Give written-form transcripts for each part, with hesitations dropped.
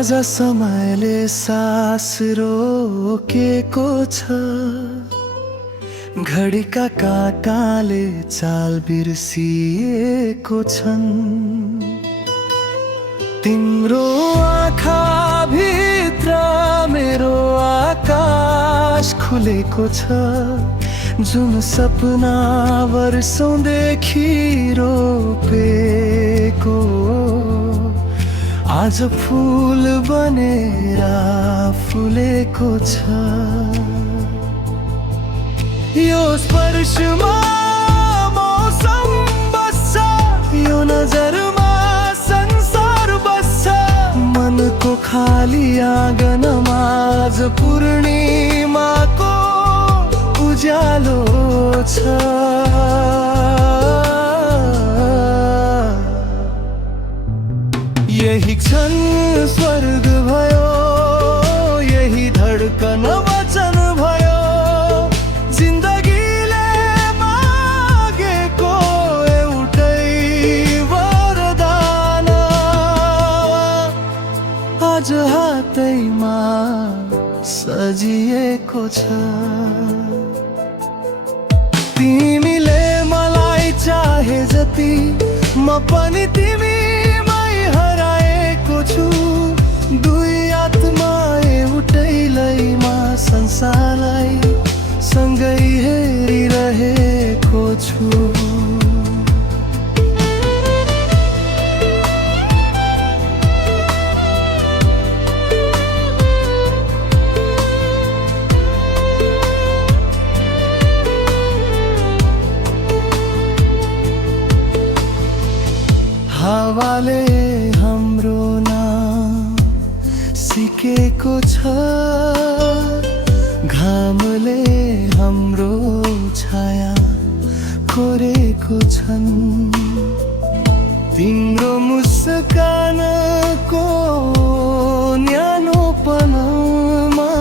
आज समयले सास रोकेको छ, घडीका काँटाले चाल बिर्सिएको छन्। तिम्रो आँखा भित्र मेरो आकाश खुलेको छ, जुन सपना वर्षौंदेखि रोपेको आज फूल बनेर फुलेको छ। यो स्पर्शमा मौसम बस्छ, यो नजरमा संसार बस्छ। मनको खाली आँगनमा आज पूर्णिमाको उज्यालो छ। यही क्षण स्वर्ग भयो, यही धडकन वचन भयो। जिन्दगीले मागेको एउटै वरदान आज हातैमा सजिएको छ। तिमीले मलाई चाहे जति, म पनि तिमी दुई आत्मा एउटै लयमा संसारलाई सँगै हेरिरहेको छु। हावाले हाम्रो सिकेको छ, घामले हाम्रो छाया कोरेको छन्। तिम्रो मुस्कानको न्यानोपनमा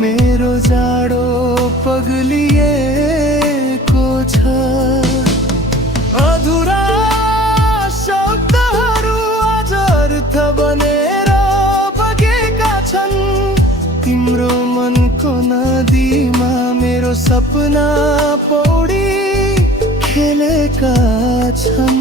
मेरो जाडो पग्लिएको छ। अधुरा शब्दहरू आज अर्थ बनेर बगेका छन्। तिम्रो मनको नदीमा मेरो सपना पौडी खेलेका छन्।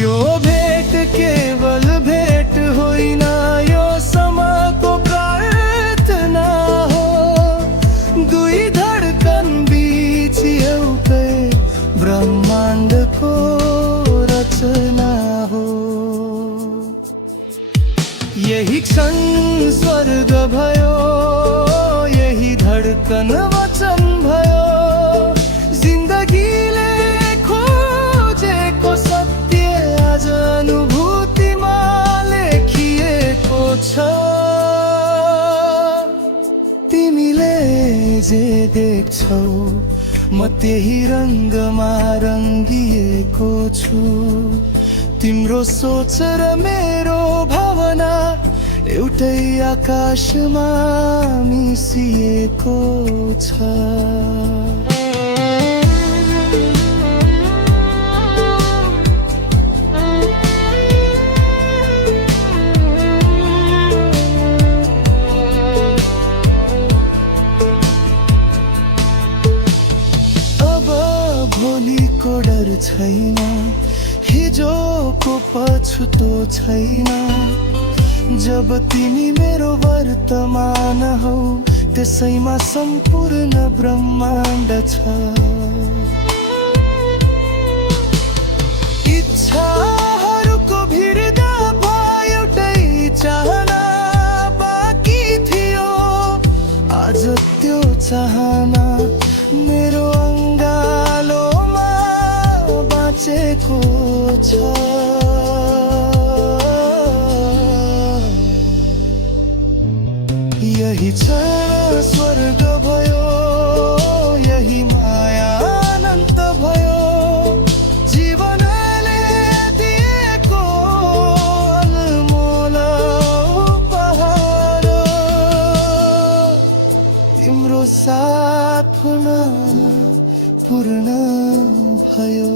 यो भेट केवल भेट होइन, यो समयको प्रार्थना हो। दुई धडकन बीच एउटै ब्रह्माण्डको रचना हो। यही क्षण स्वर्ग भयो, यही धडकन वचन भयो। जिन्दगीले खोजेको सत्य आज अनुभूतिमा लेखिएको छ। तिमीले जे देख्छौ म त्यही रङ्गमा रङ्गिएको छु। तिम्रो सोच र मेरो भावना एउटै आकाशमा मिसिएको छ। भोलिको डर छैन, हिजोको पछुतो छैन। जब तिमी मेरो वर्तमान हौ, त्यसैमा सम्पूर्ण ब्रह्माण्ड छ। इच्छाहरूको भिड्दा एउटै चाहना बाँकी थियो। आज त्यो चाहना मेरो अङ्गालोमा छ। यही क्षण स्वर्ग भयो, यही माया अनन्त भयो, जीवनले दिएको अनमोल उपहार। तिम्रो साथ हुन पूर्ण भयो।